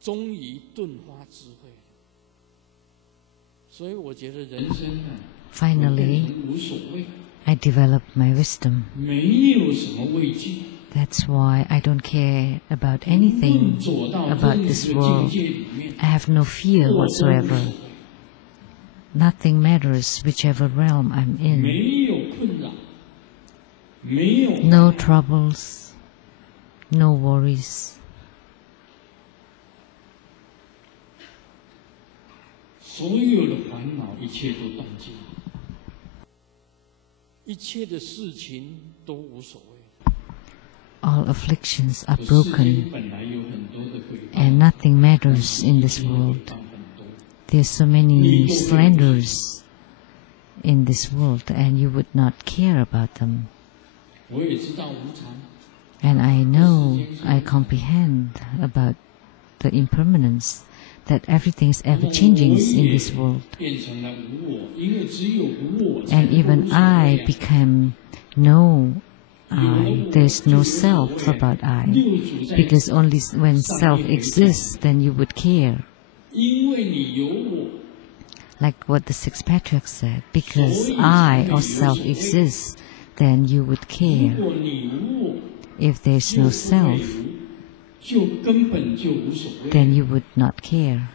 终于顿发智慧。所以我觉得人生啊 Finally, 无所谓， I developed my wisdom. 没有什么畏惧。 That's why I don't care about anything about this world. I have no fear whatsoever. Nothing matters whichever realm I'm in. 没有困扰，没有 No troubles, no worries. 所有的烦恼，一切都断尽，一切的事情都无所谓。 All afflictions are broken, 本来有很多的诽谤， and nothing matters in this world. There's so many slanders in this world, and you would not care about them. 我也知道无常， And I know, I comprehend about the impermanence, that everything is ever-changing in this world. 变成了无我，因为只有无我， And even I became no I. There's no self about I. Because only when self exists, then you would care. 因为你有我， Like what the six Patriarchs said, because I or self exists, then you would 如 care. 果你无我， If there's no self, 就根本就无所谓。 then you would not care.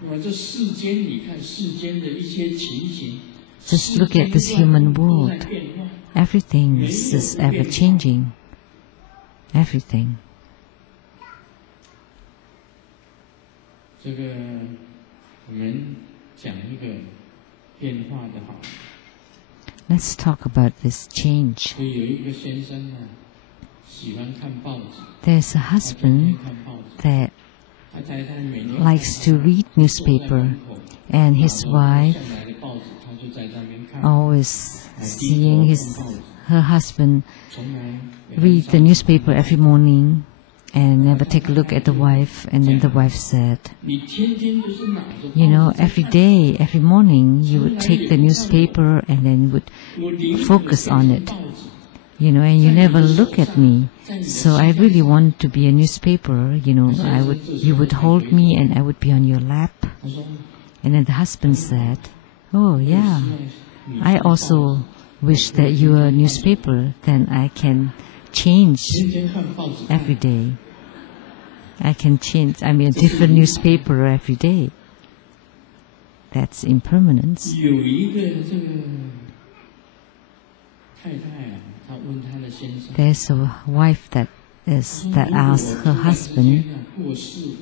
那么这世间，你看世间的一些情形， Just look at this human world. 都在变化。 Everything is ever-changing. Everything. 这个我们讲一个变化的好。 Let's talk about this change. 所以有一个先生呢，喜欢看报纸， There's a 他天 husband 天看报纸， that 他太太每年 likes to read newspaper, and his wife 上来的报纸，他就在那边看， always seeing her husband 从来 read the newspaper every morning and never take a look at the wife. And then the wife said, 你天天都是拿着报纸 you know, 在 every 看 day, every morning, you would take the newspaper and then would 我宁可 focus on 变 it. 成报纸 You know, and you never look at me. So I really want to be a newspaper. You know, you would hold me and I would be on your lap. 他说 And then the husband said, oh yeah, I also wish that you are a newspaper. Then I can change 天天看报纸看 every day. I can change. I'm a different newspaper every day. That's impermanence. 有一个这个太太啊，她问她的先生， There's a wife that asks her husband, 过世，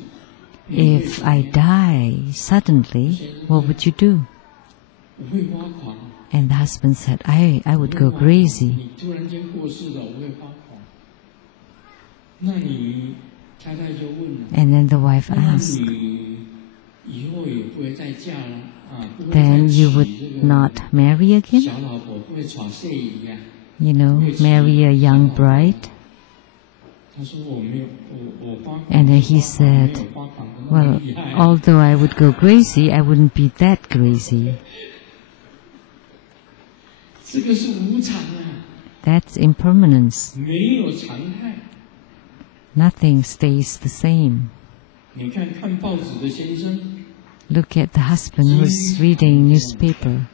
if I die suddenly, what would you do? 我会发狂。 And the husband said, I would go crazy. 你突然间过世了，我会发狂。那你太太就问了， And then the wife 那 asked, 你以后也不会再嫁了啊？不会再 then 娶 you 这 would 个 not marry again? 小老婆，不会娶谁一样？ You know, marry a young bride? 他说我没有，我发狂。 And then he said, 没有发狂的那么 well, 厉害 although I would go crazy, I wouldn't be that crazy. 这个是无常啊， That's impermanence. 没有常态。 Nothing stays the same. 你看看报纸的先生， Look at the husband who's reading newspaper.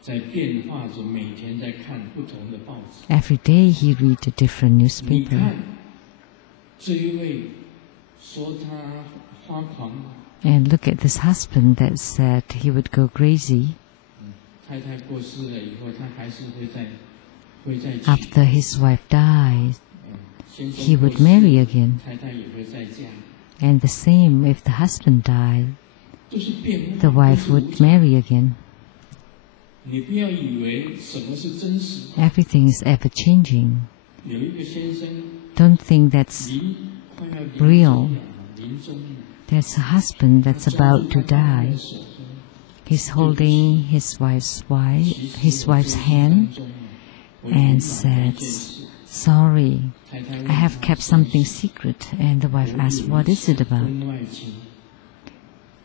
在变化着，每天在看不同的报纸。 Every day he read a different 你 newspaper. 看这一位说他发狂， And look at this husband that said he would go crazy. 太太过世了以后，他还是会再娶。 After his wife died, 先生 he 过 would 世 marry again. 太太也会再嫁， And the same if the husband died, 都是变化。 the wife 都是无 would 常 marry again. 你不要以为什么是真实。 Everything is ever changing. 有一个先生 Don't think that's 快要 real. 临终了， There's a husband that's about to 他 die. 手中 He's holding his wife's hand and says, sorry, I have kept something secret. And the wife asked, what is it about?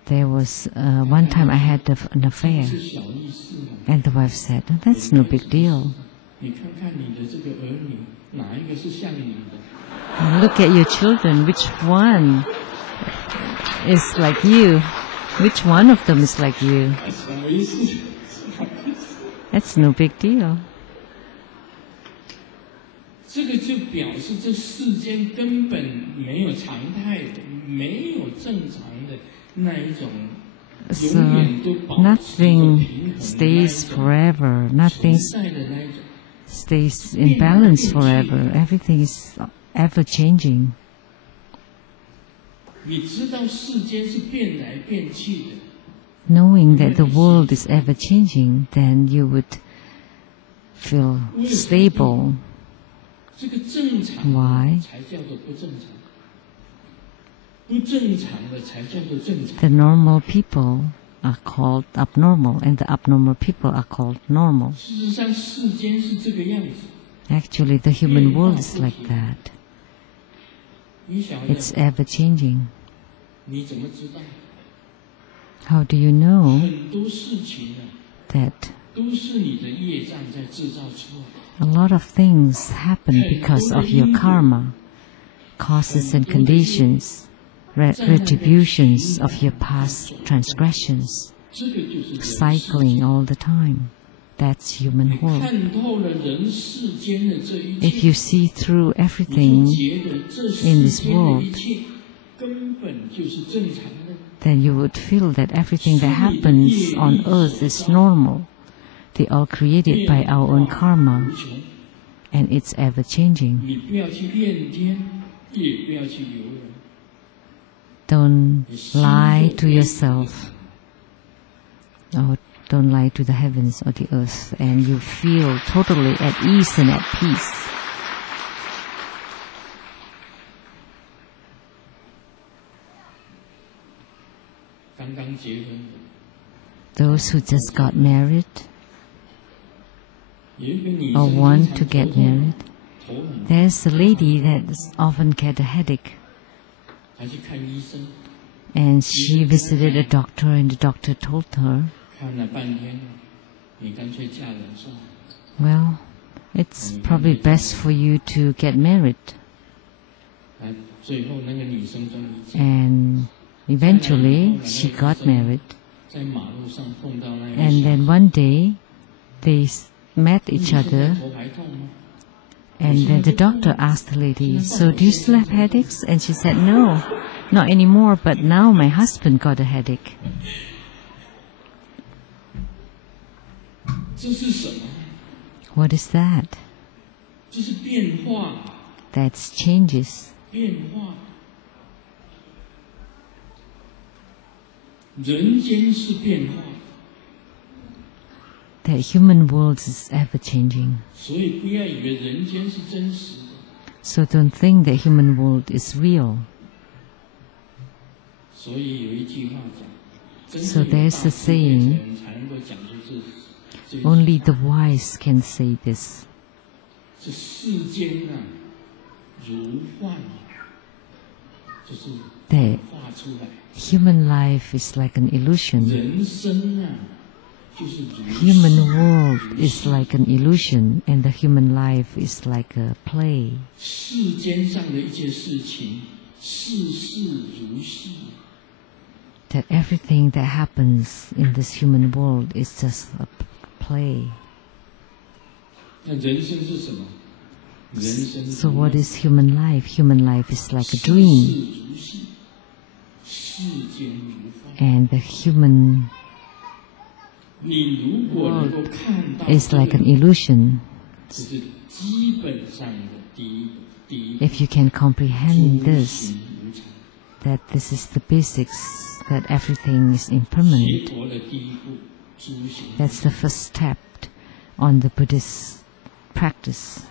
There was one time I had an affair. And the wife said, that's no big deal. Look at your children, which one is like you? Which one of them is like you? That's no big deal. 这个就表示这世间根本没有常态的，没有正常的那一种。So nothing stays forever. Nothing stays in balance forever. Everything is ever changing. 你知道世间是变来变去的。Knowing that the world is ever changing, then you would feel stable. Why? The normal people are called abnormal, and the abnormal people are called normal. Actually, the human world is like that. It's ever changing. How do you know that a lot of things happen because of your karma, causes and conditions, retributions of your past transgressions, cycling all the time? That's human world. If you see through everything in this world, then you would feel that everything that happens on earth is normal. They are created by our own karma, and it's ever changing. Don't lie to yourself, or don't lie to the heavens or the earth, and you feel totally at ease and at peace. Those who just got married or want to get married, there's a lady that often gets a headache, and she visited a doctor, and the doctor told her, well, it's probably best for you to get married. And eventually she got married, and then one day they met each other, and then the doctor asked the lady, so do you still have headaches? And she said, no, not anymore, but now my husband got a headache. What is that? That's changes. The human world is ever changing. So don't think the human world is real. So there's a saying, only the wise can say this. The human life is like an illusion. Human world is like an illusion, and the human life is like a play. That everything that happens in this human world is just a play. So what is human life? Human life is like a dream. And the human world is like an illusion. If you can comprehend this, that this is the basics, that everything is impermanent, that's the first step on the Buddhist practice.